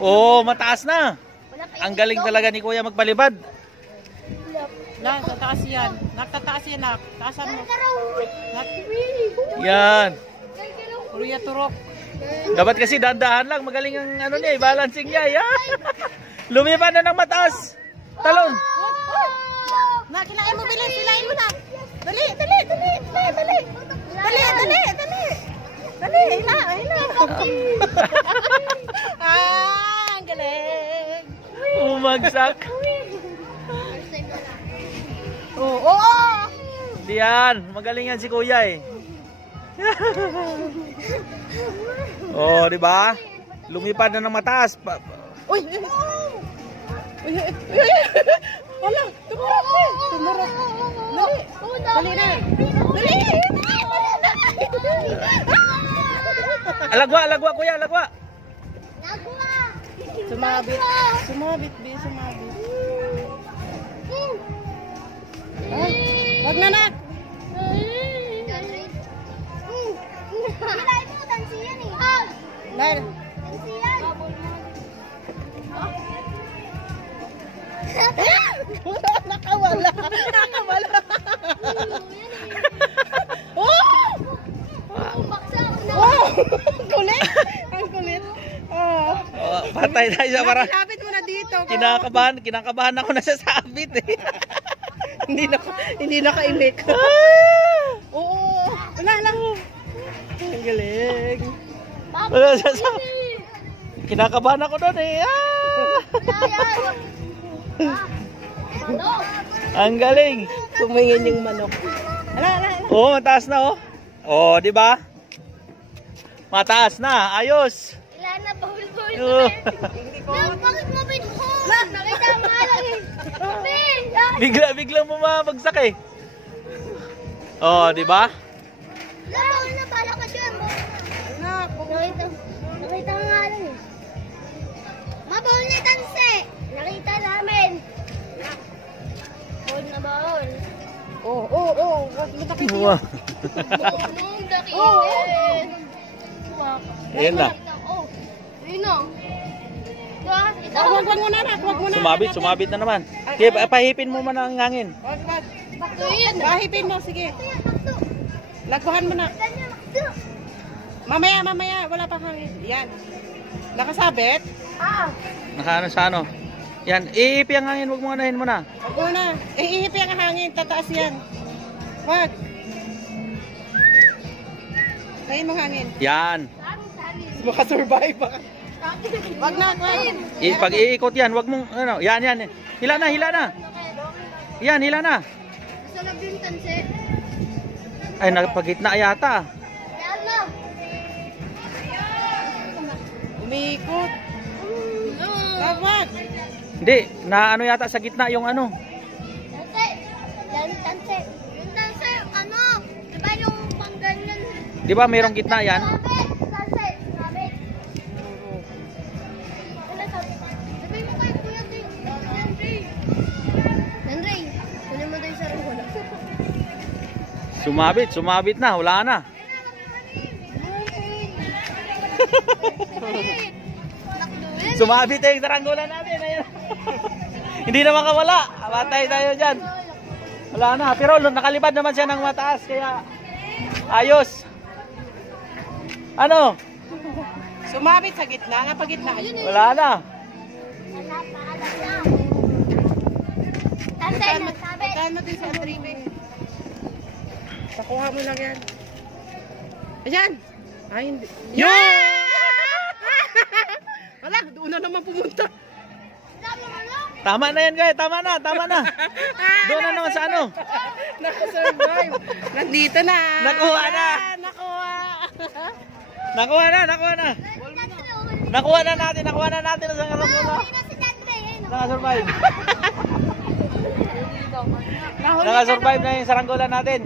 Oh, mataas na. Ang galing talaga ni Kuya magpalibad. Lang, tataas yan. Nakatataas yan, nak. Taasan mo. Yan. Kuya turok. Dapat kasi dahan-dahan lang. Magaling ang ano niya, balancing niya. Yan. Lumipad na ng mataas. Talon. Na, kilain mo, bilis. Kilain mo na. Dali, dali, dali, dali, dali. Dali, dali, dali. Dali, hila, hila. Ang galing. Umagsak. Oo. Diyan, magaling yan si Kuya eh. Oh, di ba? Lumipad na ng mataas. Uy. Uy. Wala, tumurok. Tumurok. Dali. Dali na. Dali. Alagwa, alagwa Kuya, alagwa. Sumabit. Sumabit, be, sumabit. Wag na, nak. Lain. Nakawala. Nakawala. Oh! Kulit. Ang kulit. Oh. Patay tayo sa para. Lapit mo na dito. Kinakabahan ako na sa sabit eh. Hindi naka-imik. Oo. Wala lang. Ang galing. Kinakabahan ako doon eh. Ang galing. Tumingin yung manok. Ala. Oh, mataas na oh. Oh, di ba? Mataas na. Ayos. Ilan na bawal. Oh. Bakit mo binuho? Nakita mo nga lang eh. Bigla mo mabagsak eh. Oh, di ba? Bawal na bala ka dyan. Nakita mo nga lang eh. Mabawal na tanse. Nakita namin. Bawal na bawal. Oo. Wag mo nakita. Wow. Nung dakitin. Ayan na. Ayun na. Wag mo na, nak. Wag mo na. Sumabit na naman. Okay, pahipin mo man ang hangin. Wag. Pahipin mo, sige. Lagbuhan mo na. Mamaya. Wala pa hangin. Yan. Nakasabit? Nakaano sa ano? Yan, iipi ang hangin, huwag mo anahin mo na. Wag mo na. Ihipi ang hangin. Tataas yan. Wag. Kain mo hangin. Yan. Makasurvive ba? Wag na. Pag iikot yan, huwag mong, ano, yan. Hila na. Yan, hila na. Sa lab yung tanse. Ay, napagitna yata. Yan na. Umiikot. Wag. Hindi, na ano yata sa gitna yung ano. Tanse. Yan tanse. Yung tanse, ano? Diba yung pangganyan? Di ba mayroong gitna yan? Tanse. Sabit. Sabi mo kay Kuya Henry. Kunin mo tayo sa rin. Sumabit na, wala na. Sumabit yung saranggola natin. Ayan. Hindi na makawala. Matay tayo dyan. Wala na. Pero nakalipad naman siya ng mataas. Kaya ayos. Ano? Sumabit sa gitna. Napagitna. Wala na. Tanse na sabit. Tahan mo din sa tribe. Pakuha mo lang yan. Ayan. Ay, hindi. Yeah! Wala, doon na naman pumunta. Tama na yan guys. Tama na. Doon na naman sa ano. Nakasurvive. Nandito na. Nakuha na. Nakuha. Nakuha na natin sa saranggola. Nakasurvive. Nakasurvive na yung saranggola natin.